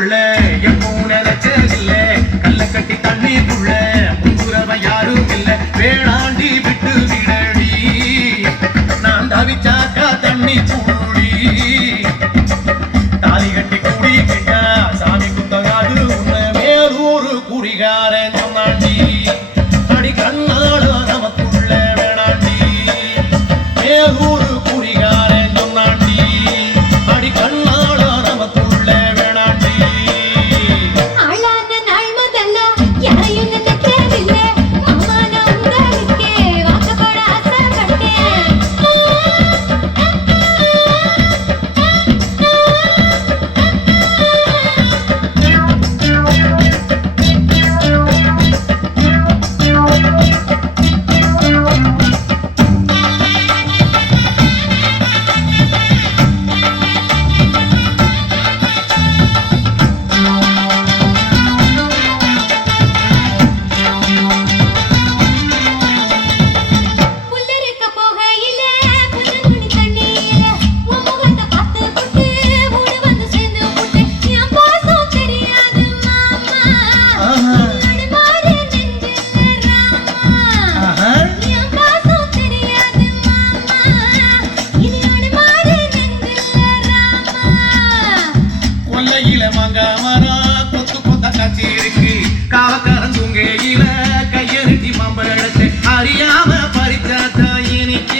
கொள்ள எப்பவும் நினைச்சதில்ல கல்ல கட்டி தண்ணிக்குள்ள முங்குறவன் யாரும் இல்ல வேளாண்டி விட்டு விடடி நான் தவிச்சாக்கா தண்ணி கூடி தாலி கட்டி கூடிக்கிட்டா சாமி குத்தகாது உன்னை மேலூரு குடிகாரன் சொன்னாண்டி அடி கண்ணால நமக்குள்ள வேணாண்டி மேலூரு குடிகாரன் சொன்னாண்டி அடி கண்ணால நமக்குள்ள வேணாண்டி ஆளான நாள் முதல்ல யாரையும் நினைக்கவில்லை அம்மா நான் உங்களுக்கே வாக்கப்பட ஆசைப்பட்டேன் புல்லரிக்க போகையில புல்லுகுனி தண்ணியில உன் முகத்தை பார்த்து புட்டு ஓடி வந்து சேர்ந்து புட்டு என் பாசம் தெரியாது மாமா நடுமாறு நெஞ்சில ராமா என் பாசம் தெரியாது மாமா இனி நடுமாறு நெஞ்சில ராமா கொல்லையில மாங்கா மரம் கொத்து கொத்த காட்சி இருக்கு காவக்காரன் தூங்கையில கையெழுத்தி மாம்பழத்தை அறியாம பறிச்சாத்தா இனிக்க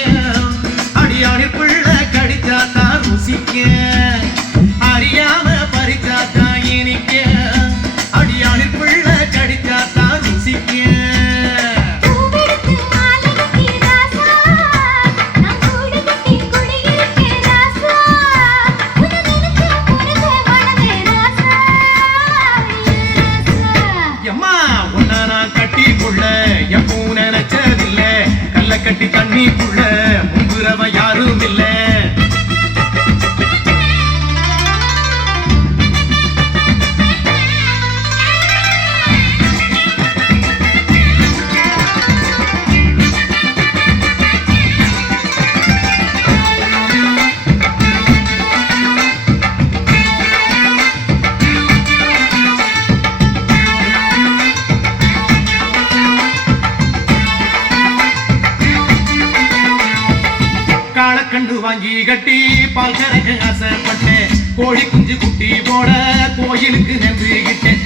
அடியாடி பிள்ளை கடிச்சாத்தா ருசிக்க அறியாம பறிச்சாத்தா இனிக்க அடியாடி பிள்ளை கடிச்சாத்தா ருசிக்க பூவெடுத்து மாலை கட்டி ராசா நான் கூடு கட்டி குடியிருக்கேன் ராசா உன்னை நினைச்சு பொறுத்து வளர்ந்தேன் ராசா எம்மா உன்னை நான் கட்டிக்குள்ள எப்பவும் நினைச்சதில்ல கல்ல கட்டி தண்ணிக்குள்ள முங்குறவன் யாரும் இல்ல காளக்கண்டு வாங்கி கட்டி பால் கறக்க ஆசைப்பட்டேன் கோழி குஞ்சு குட்டி போட கோயிலுக்கு நம்பிக்கிட்டேன்